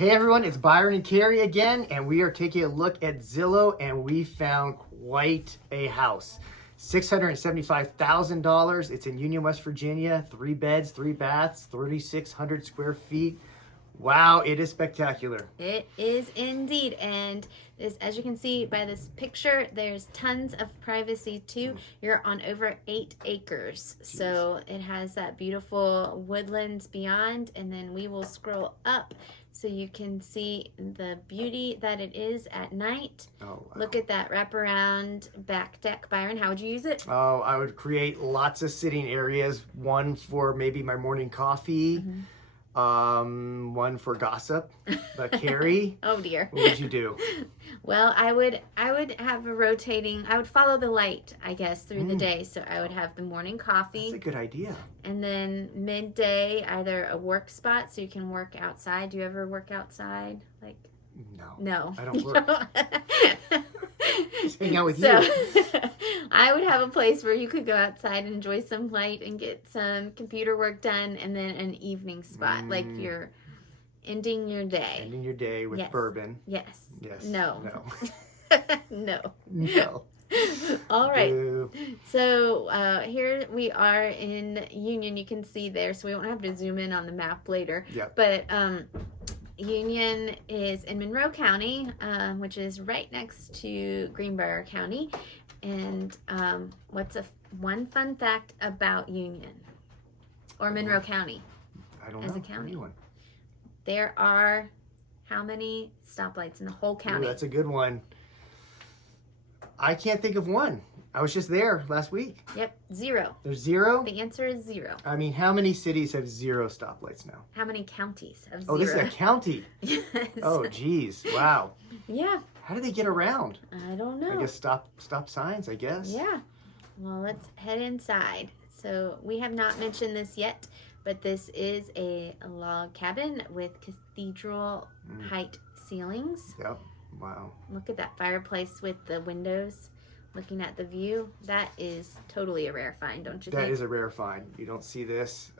Hey everyone, it's Byron and Carrie again, and we are taking a look at Zillow, and we found quite a house. $675,000. It's in Union, West Virginia. 3 beds, 3 baths, 3,600 square feet. Wow, it is spectacular. It is indeed, and this, as you can see by this picture, there's tons of privacy too. You're on over 8 acres, so it has that beautiful woodlands beyond, and then we will scroll up so you can see the beauty that it is at night. Oh, wow. Look at that wraparound back deck, Byron. How would you use it? Oh, I would create lots of sitting areas. One for maybe my morning coffee. One for gossip. But Carrie, oh dear, what would you do? Well, I would have a rotating. I would follow the light, I guess, through the day. So I would have the morning coffee. That's a good idea. And then midday, either a work spot so you can work outside. Do you ever work outside? Like, no, I don't work. Just hang out with you. I would have a place where you could go outside and enjoy some light and get some computer work done, and then an evening spot, like you're ending your day. Ending your day with bourbon. Yes. Yes. No. No. No. All right. Boo. So here we are in Union. You can see there, so we won't have to zoom in on the map later. Yeah. But Union is in Monroe County, which is right next to Greenbrier County. And what's one fun fact about Union or Monroe County? I don't as know. a county. Anyone? There are how many stoplights in the whole county? Ooh, that's a good one. I can't think of one. I was just there last week. Yep, 0. There's 0? The answer is 0. I mean, how many cities have 0 stoplights now? How many counties have 0? Oh, this is a county. Yes. Oh, geez. Wow. Yeah. How do they get around? I don't know. I guess stop signs, I guess. Yeah. Well, let's head inside. So we have not mentioned this yet, but this is a log cabin with cathedral height ceilings. Yep. Wow. Look at that fireplace with the windows looking at the view. That is totally a rare find, don't you think? That is a rare find. You don't see this.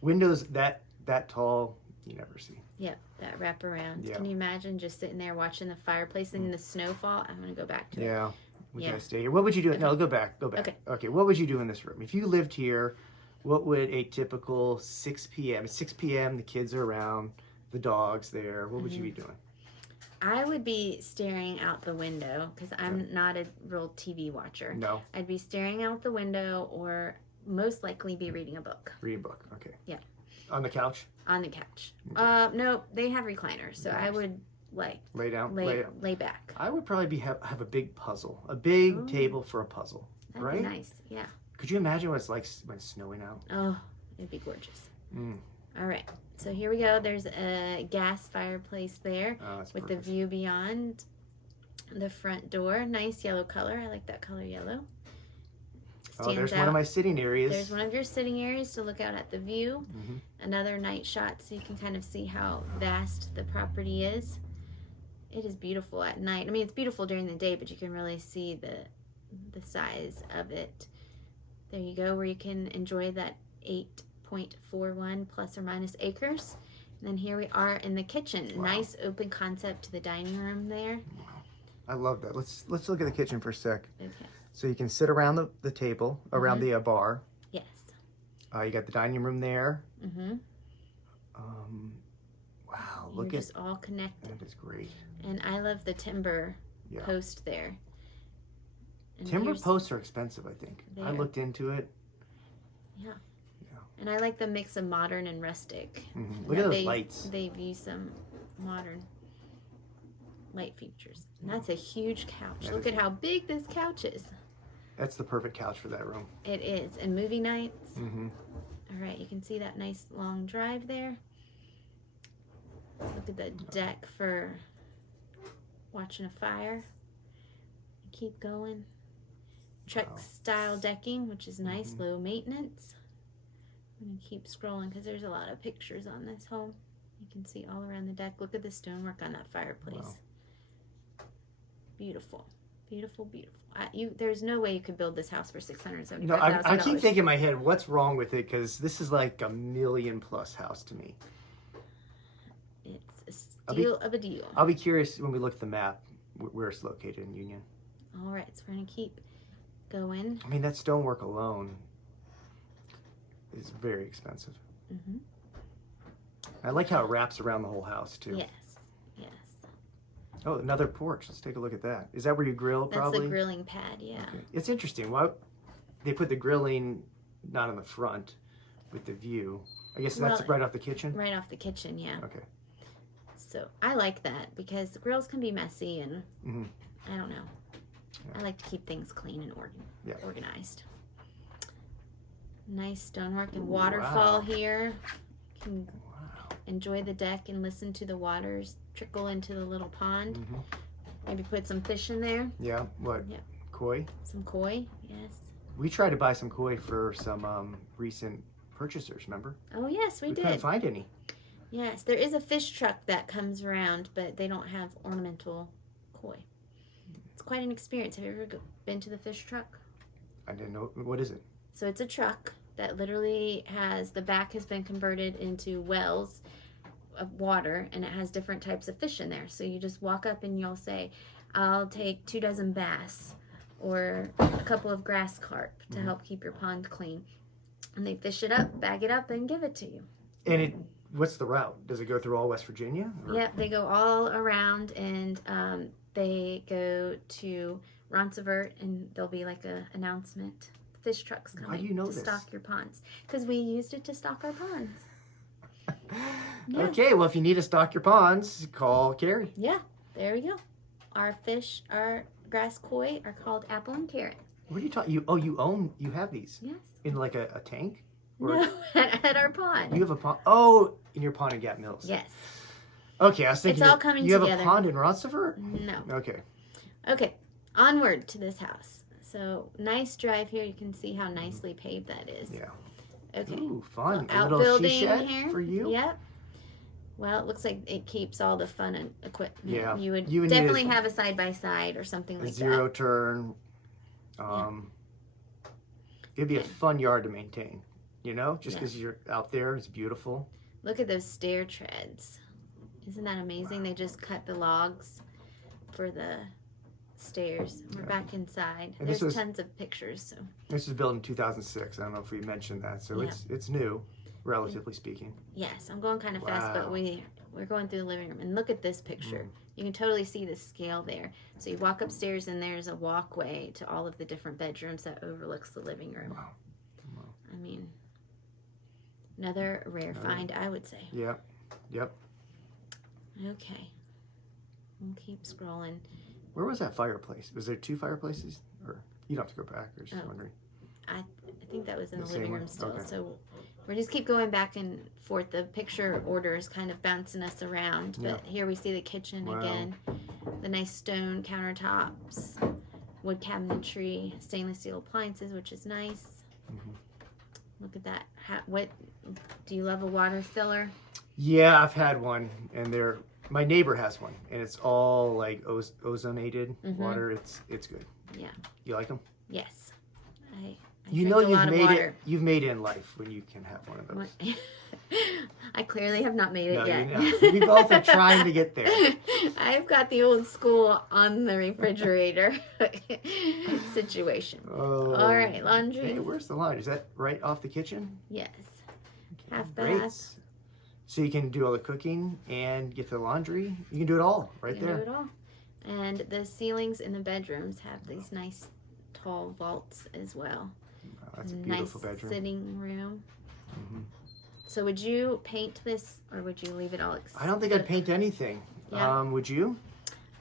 Windows that tall, you never see. Yep, that wraparound. Yeah. Can you imagine just sitting there watching the fireplace and the snowfall? I'm going to go back to it. Yeah. We gotta stay here. What would you do? Okay. No, go back. Okay. What would you do in this room? If you lived here, what would a typical 6 p.m. It's 6 p.m. The kids are around, the dog's there. What would you be doing? I would be staring out the window because I'm not a real TV watcher. No. I'd be staring out the window or most likely be reading a book. Reading a book. Okay. Yeah. On the couch? On the couch. Okay. No, they have recliners, so I would lay down. Lay back. I would probably have a big puzzle, a big table for a puzzle. That'd right? be nice. Yeah. Could you imagine what it's like when it's snowing out? Oh, it'd be gorgeous. All right. So here we go. There's a gas fireplace there with the view beyond the front door. Nice yellow color. I like that color yellow. There's one of my sitting areas. There's one of your sitting areas to look out at the view. Another night shot so you can kind of see how vast the property is. It is beautiful at night. I mean, it's beautiful during the day, but you can really see the size of it. There you go, where you can enjoy that 8.41 plus or minus acres. And then here we are in the kitchen. Wow. Nice open concept to the dining room there. Wow. I love that. Let's look at the kitchen for a sec. Okay. So you can sit around the table, around the bar. Yes. You got the dining room there. Wow, look at just all connected. That is great. And I love the timber post there. And timber posts are expensive, I think. I looked into it. Yeah. And I like the mix of modern and rustic. Look at those lights. They've used some modern light features. And that's a huge couch. Look at how big this couch is. That's the perfect couch for that room. It is. And movie nights. All right, you can see that nice long drive there. Look at the deck for watching a fire. Keep going. Truck style decking, which is nice, low maintenance. I'm going to keep scrolling because there's a lot of pictures on this home. You can see all around the deck. Look at the stonework on that fireplace. Wow. Beautiful. Beautiful, beautiful. There's no way you could build this house for $675,000. No, I keep thinking in my head, what's wrong with it? Because this is like $1 million+ house to me. It's Deal of a deal. I'll be curious when we look at the map where it's located in Union. All right, so we're gonna keep going. I mean, that stonework alone is very expensive. Mm-hmm. I like how it wraps around the whole house too. Yes, yes. Oh, another porch. Let's take a look at that. Is that where you grill? Probably. That's the grilling pad. Yeah. Okay. It's interesting. Why they put the grilling not in the front with the view? I guess that's right off the kitchen. Right off the kitchen. Yeah. Okay. So I like that because the grills can be messy and I don't know. Yeah. I like to keep things clean and organized. Nice stonework and waterfall here. You can enjoy the deck and listen to the waters trickle into the little pond. Maybe put some fish in there. Yeah. What? Yeah. Koi? Some koi, yes. We tried to buy some koi for some recent purchasers, remember? Oh, yes, we did. We couldn't find any. Yes, there is a fish truck that comes around, but they don't have ornamental koi. It's quite an experience. Have you ever been to the fish truck? I didn't know. What is it? So it's a truck that literally the back has been converted into wells of water, and it has different types of fish in there. So you just walk up and you'll say, I'll take 2 dozen bass or a couple of grass carp to help keep your pond clean. And they fish it up, bag it up, and give it to you. And what's the route? Does it go through all West Virginia? Or? Yeah, they go all around, and they go to Ronceverte, and there'll be like a announcement. Fish trucks coming. How do you know to this? Stock your ponds. Because we used it to stock our ponds. Yes. Okay, well, if you need to stock your ponds, call Carrie. Yeah, there we go. Our fish, our grass koi are called apple and carrot. What are you talking? You have these? Yes. In like a tank? Or no, at our pond. You have a pond? Oh, in your pond in Gap Mills. Yes. Okay, I was thinking. It's all coming together. together. You have a pond in Ronceverte? No. Okay. Okay, onward to this house. So, nice drive here. You can see how nicely paved that is. Yeah. Okay. Ooh, fun. A little outbuilding she-shed here. for you? Yep. Well, it looks like it keeps all the fun and equipment. Yeah. You would definitely have a side-by-side or something like that. Zero turn. It'd be a fun yard to maintain. You know? Just because you're out there, it's beautiful. Look at those stair treads. Isn't that amazing? Wow. They just cut the logs for the stairs. We're back inside. And there's tons of pictures. So this was built in 2006. I don't know if we mentioned that. So it's new, relatively speaking. Yes, I'm going kind of fast, but we're going through the living room. And look at this picture. You can totally see the scale there. So you walk upstairs and there's a walkway to all of the different bedrooms that overlooks the living room. Wow. I mean, another rare find, I would say. Yep. Okay. We'll keep scrolling. Where was that fireplace? Was there 2 fireplaces? Or you don't have to go back. I was just wondering. I think that was in the living room still. Okay. So we just keep going back and forth. The picture order is kind of bouncing us around. But here we see the kitchen again. The nice stone countertops, wood cabinetry, stainless steel appliances, which is nice. Look at that. What do you love a water filler? Yeah, I've had one, and my neighbor has one, and it's all like ozonated water. It's good. Yeah. You like them? Yes. You know you've made it in life when you can have one of those. I clearly have not made it yet. We both are trying to get there. I've got the old school on the refrigerator situation. Oh, all right, laundry. Hey, where's the laundry? Is that right off the kitchen? Yes. Okay, Half great. bath. So you can do all the cooking and get the laundry. You can do it all right there. Do it all. And the ceilings in the bedrooms have these nice tall vaults as well. Oh, that's a beautiful bedroom. Sitting room. So would you paint this, or would you leave it all? I don't think I'd paint anything. Yeah. Would you?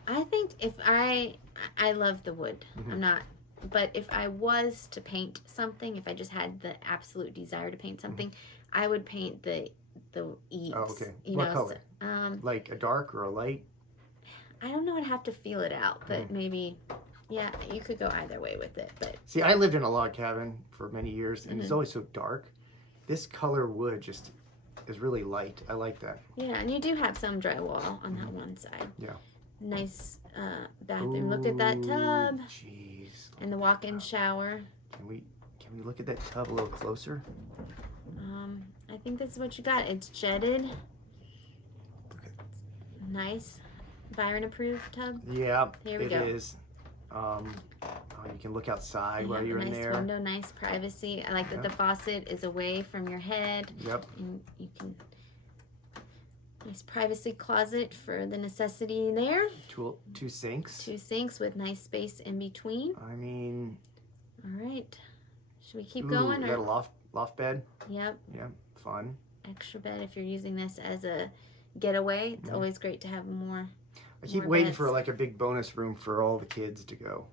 I think if I love the wood. I'm not, but if I was to paint something, if I just had the absolute desire to paint something, I would paint the eaves. Oh, okay. What color? So, like a dark or a light? I don't know. I'd have to feel it out, but maybe. Yeah, you could go either way with it, but see, I lived in a log cabin for many years, and it's always so dark. This color wood just is really light. I like that. Yeah, and you do have some drywall on that one side. Yeah. Nice bathroom. Look at that tub. Jeez. And the walk-in shower. Can we look at that tub a little closer? I think that's what you got. It's jetted. Nice Byron approved tub. Yeah, Here we it go. is. You can look outside You while have you're a in nice there. window, nice privacy. I like that the faucet is away from your head. Yep. And you can, nice privacy closet for the necessity there. Two sinks. 2 sinks with nice space in between. I mean. All right. Should we keep Ooh, going? you got a loft bed. Yep. Yeah, fun. Extra bed if you're using this as a getaway. It's always great to have more. I keep more waiting beds. for like a big bonus room for all the kids to go.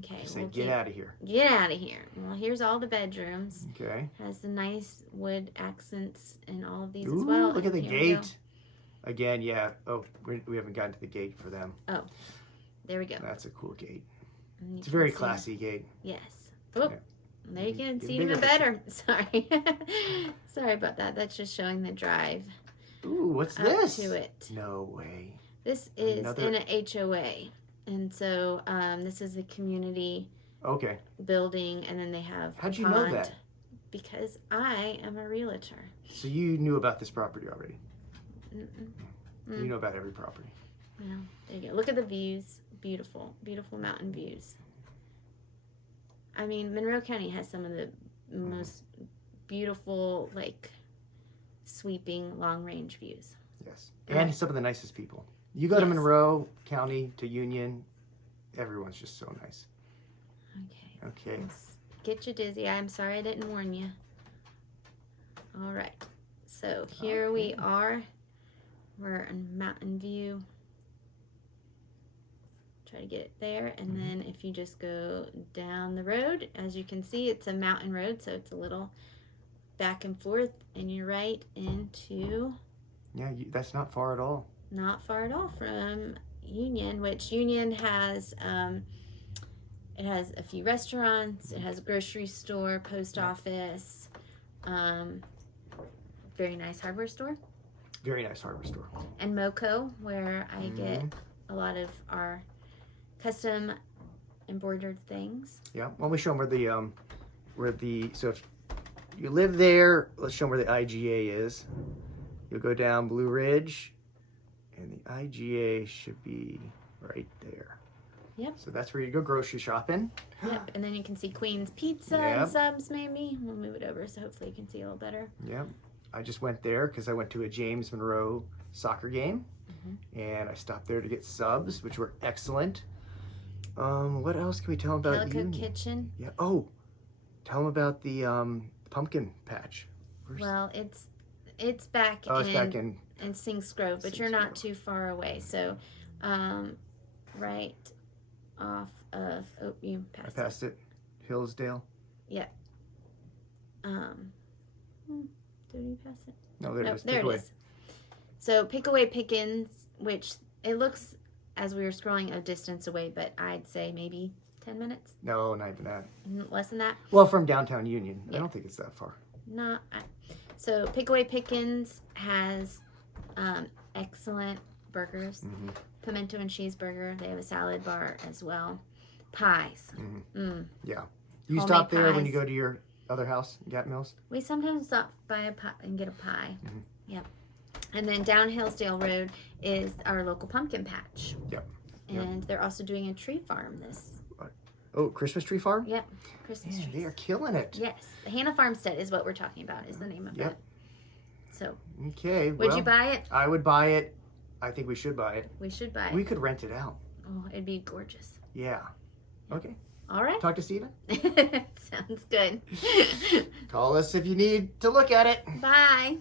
Okay. Just say, get out of here. Get out of here. Well, here's all the bedrooms. Okay. Has the nice wood accents in all of these Ooh, as well. look at the And here we go. gate. Again, yeah. Oh, we haven't gotten to the gate for them. Oh, there we go. That's a cool gate. And you It's a can very see- classy gate. Yes. Oh, Yeah. there you can Get see a it even bigger better. Sorry. Sorry about that. That's just showing the drive Ooh, what's up this? to it. No way. This is Another- in an HOA. And so this is the community Okay. building, and then they have How'd a you know pond. that? Because I am a realtor. So you knew about this property already. Mm-mm. You know about every property. Well, there you go. Look at the views. Beautiful, beautiful mountain views. I mean, Monroe County has some of the most beautiful, like, sweeping long-range views. Yes. And some of the nicest people. You go to Yes. Monroe County, to Union, everyone's just so nice. Okay. Okay. Let's get you dizzy. I'm sorry I didn't warn you. All right. So here we are. We're in Mountain View. Try to get it there. And then if you just go down the road, as you can see, it's a mountain road. So it's a little back and forth. And you're right into, Yeah, that's not far at all. not far at all from Union, which Union has, it has a few restaurants. It has a grocery store, post office, very nice hardware store. Very nice hardware store. And Moco, where I get a lot of our custom embroidered things. Yeah. Why don't we show them so if you live there, let's show them where the IGA is. You'll go down Blue Ridge, and the IGA should be right there. Yep. So that's where you go grocery shopping. Yep. And then you can see Queen's Pizza Yep. and Subs, maybe. We'll move it over so hopefully you can see a little better. Yep. I just went there because I went to a James Monroe soccer game, and I stopped there to get subs, which were excellent. What else can we tell them about Calico Union? Kitchen. Yeah. Oh, tell them about the pumpkin patch. Well, it's back Oh, it's back in. in Sinks Grove, but you're not too far away. So, right off of you I passed passed it. Hillsdale. Yep. Did you pass it? No, there it Nope, is. there Take it away. is. So Pickaway Pickens, which it looks as we were scrolling a distance away, but I'd say maybe 10 minutes, No, not even that. less than that. Well, from downtown Union. I Yeah. don't think it's that far. Not. So Pickaway Pickens has excellent burgers, pimento and cheeseburger. They have a salad bar as well. Pies. Yeah. You Homemade stop there when you pies. go to your other house, Gap Mills? We sometimes stop by a pie and get a pie. Yep. And then down Hillsdale Road is our local pumpkin patch. Yep. And they're also doing a tree farm this. Oh, Christmas Tree Farm? Yep. Christmas Yeah, trees. they are killing it. Yes. The Hannah Farmstead is what we're talking about, is the name of Yep. it. So, Okay. would well, you buy it? I would buy it. I think we should buy it. We should buy it. We could rent it out. Oh, it'd be gorgeous. Yeah. Okay. All right. Talk to Steven. Sounds good. Call us if you need to look at it. Bye.